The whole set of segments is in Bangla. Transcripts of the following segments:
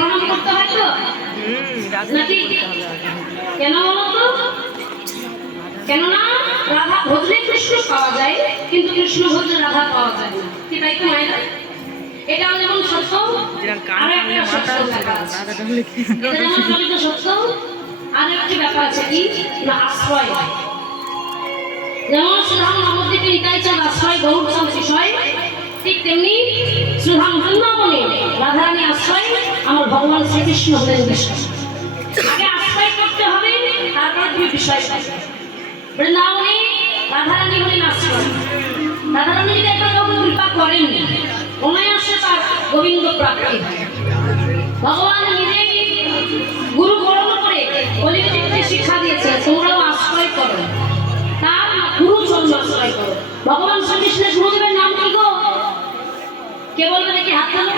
রাধা করতে হয় তো? নাকি? কেন বলো তো? কেননা রাধা ভজলে কৃষ্ণ পাওয়া যায় কিন্তু কৃষ্ণ ভজলে রাধা পাওয়া যায় না। কি তাই তো মায়েরা? এটাও যেমন সত্য আর একটা সত্য এটা যেমন চলিত সত্য আর একটি ব্যাপার আছে কি? না আশ্রয়। যেমন সুধাম নবদ্বীপে নিতাই চাঁদ আশ্রয় গৌর চাঁদ বিষয় ঠিক তেমনি সুধাম বৃন্দাবনে রাধারানী আশ্রয়, আমার ভগবান শ্রীকৃষ্ণ হলেন বিষয়। আশ্রয় করতে হবে, তারপর তুমি বিষয় বৃন্দাবনে রাধারানী হলেন আশ্রয়। রাধারানী যদি কৃপা করেন, অনায়াসে তার গোবিন্দ প্রাপ্তি ভগবান গুরু বরণ করে শিক্ষা দিয়েছে তোমরাও আশ্রয় করো। তার গুরু চন্দ্র আশ্রয় করো। ভগবান শ্রীকৃষ্ণের গুরুদেবের নাম কি? কে বলবে নাকি হাত তোলো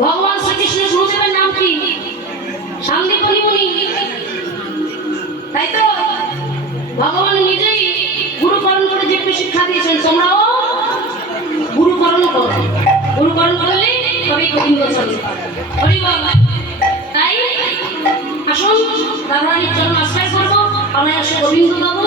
ভগবান শ্রীকৃষ্ণের গুরুদেবের নাম কি? শান্তিপনি মুনি। তাই তো? ভগবান নিজেই গুরুকরণ করে যে শিক্ষা দিয়েছেন, তোমরাও গুরুকরণ করো। গুরুকরণ করলে তবেই গোবিন্দ পাবে। হরি। তাই আসুন, রাধারানীর চরণ আশ্রয় করব। আমরা এসে গোবিন্দ পাবো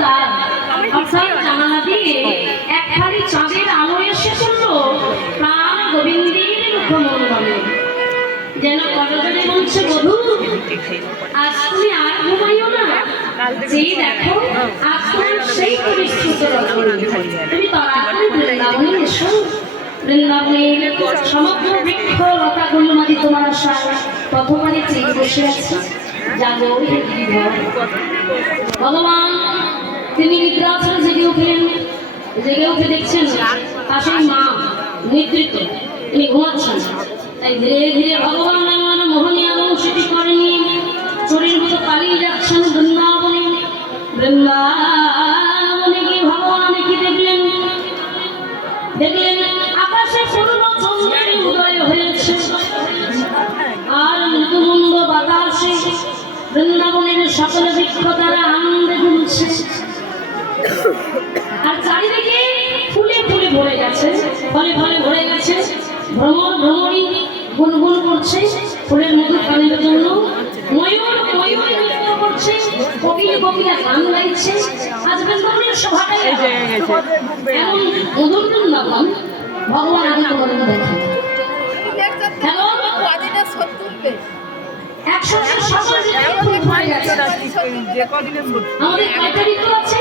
গবাক্ষুদার অর্থাৎ জানালা দিয়ে এক চাঁদের আলো এসে পড়ল। প্রাণ গোবিন্দের মুখমণ্ডলে যেন করজনে বলছে বধূ আজ তুমি আর ঘুমাইও না। যেই দেখো আজ তোমার সেই তুমি তাড়াতাড়ি বৃন্দাবনে এসো। বৃন্দাবনের সমগ্র বৃক্ষ লতা গুলমাদি তোমার আশায়। প্রথমারে চেয়ে বসে আছে যাব ভগবান তিনি নিদ্রা ছেড়ে জেগে উঠলেন জেগে উঠে দেখছেন পাশে মা নিদ্রিত তিনি ঘুমাচ্ছেন। তাই ধীরে ধীরে ভগবান আমার মোহনী এবং সেটি করে নিয়ে চোরের মতো পালিয়ে যাচ্ছেন বৃন্দাবনে। বৃন্দাবনে গিয়ে ভগবান কি দেখলেন? দেখলেন আকাশে পূর্ণ চন্দ্রের উদয় হয়েছে। আর মৃদুমন্দ বাতাসে বৃন্দাবনের সকল বৃক্ষ আনন্দে দুলছে আর চারিদিকে ফুলে ফুলে ভরে গেছে ফলে ফলে ভরে গেছে। ভ্রমর ভ্রমরই গুনগুন করছে ফুলের মধু পানের জন্য। ময়ূর ময়ূর নৃত্য করছে গান গাইছে। আজ সভাটাই এমন মধুর বৃন্দাবন ভগবান সকল ছুটি আমাদের আছে।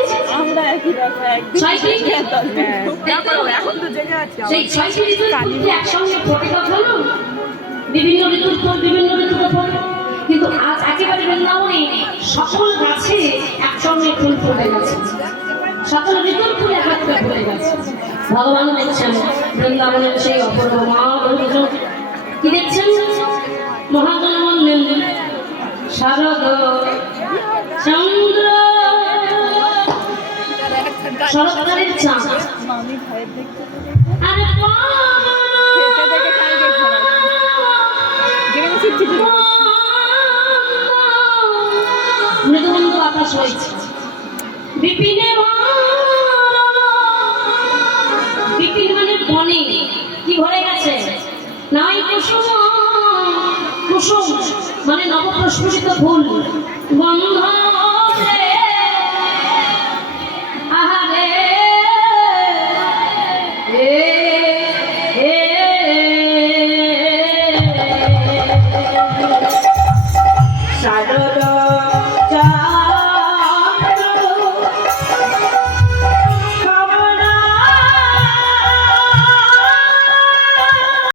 কিন্তু আজ একেবারে বৃন্দাবনে সকল গাছে একসঙ্গে ফুল ফুটে গেছে সকল ঋতুর ফুল একত্রে ফুটে গেছে ভগবান দেখছেন বৃন্দাবনের সেই অপূর্ব মা দুর্যোগ কি দেখছেন মহাজন বললেন ভাইয়ের দেখতে আরে আকাশ হয়েছে। বিপিনে বিপিন মানে বনে কি ভরে গেছে? নাই কুসুম। কুসুম মানে নবপ্রস্ফুটিত ফুল। গন্ধ